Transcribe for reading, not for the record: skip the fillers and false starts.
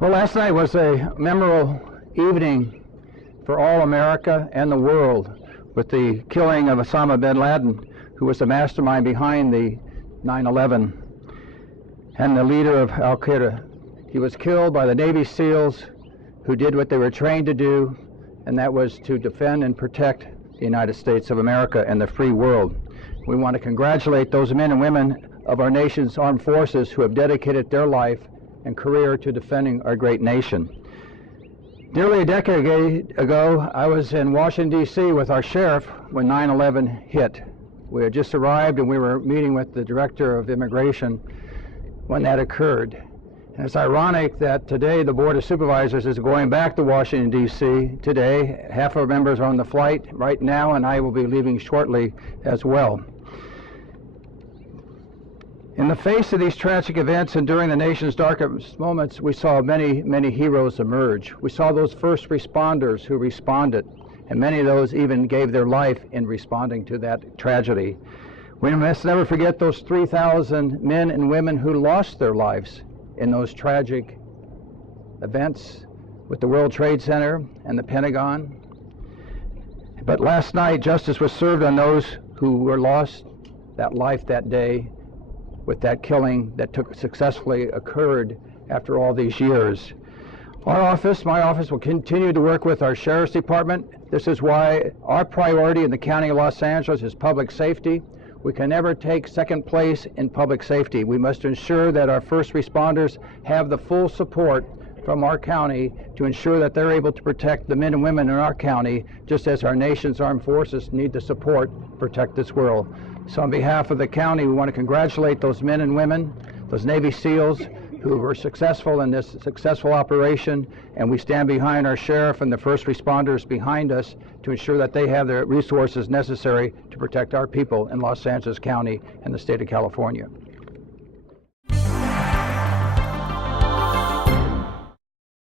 Well, last night was a memorable evening for all America and the world with the killing of Osama bin Laden, who was the mastermind behind the 9/11 and the leader of Al-Qaeda. He was killed by the Navy SEALs who did what they were trained to do, and that was to defend and protect the United States of America and the free world. We want to congratulate those men and women of our nation's armed forces who have dedicated their life and career to defending our great nation. Nearly a decade ago, I was in Washington, D.C. with our sheriff when 9/11 hit. We had just arrived and we were meeting with the director of immigration when that occurred. And it's ironic that today the Board of Supervisors is going back to Washington, D.C. today. Half of our members are on the flight right now, and I will be leaving shortly as well. In the face of these tragic events and during the nation's darkest moments, we saw many, many heroes emerge. We saw those first responders who responded, and many of those even gave their life in responding to that tragedy. We must never forget those 3,000 men and women who lost their lives in those tragic events with the World Trade Center and the Pentagon. But last night, justice was served on those who were lost that life that day with that killing that successfully occurred after all these years. Our office, my office, will continue to work with our Sheriff's Department. This is why our priority in the County of Los Angeles is public safety. We can never take second place in public safety. We must ensure that our first responders have the full support from our county to ensure that they're able to protect the men and women in our county, just as our nation's armed forces need the support to protect this world. So on behalf of the county, we want to congratulate those men and women, those Navy SEALs who were successful in this successful operation, and we stand behind our sheriff and the first responders behind us to ensure that they have the resources necessary to protect our people in Los Angeles County and the state of California.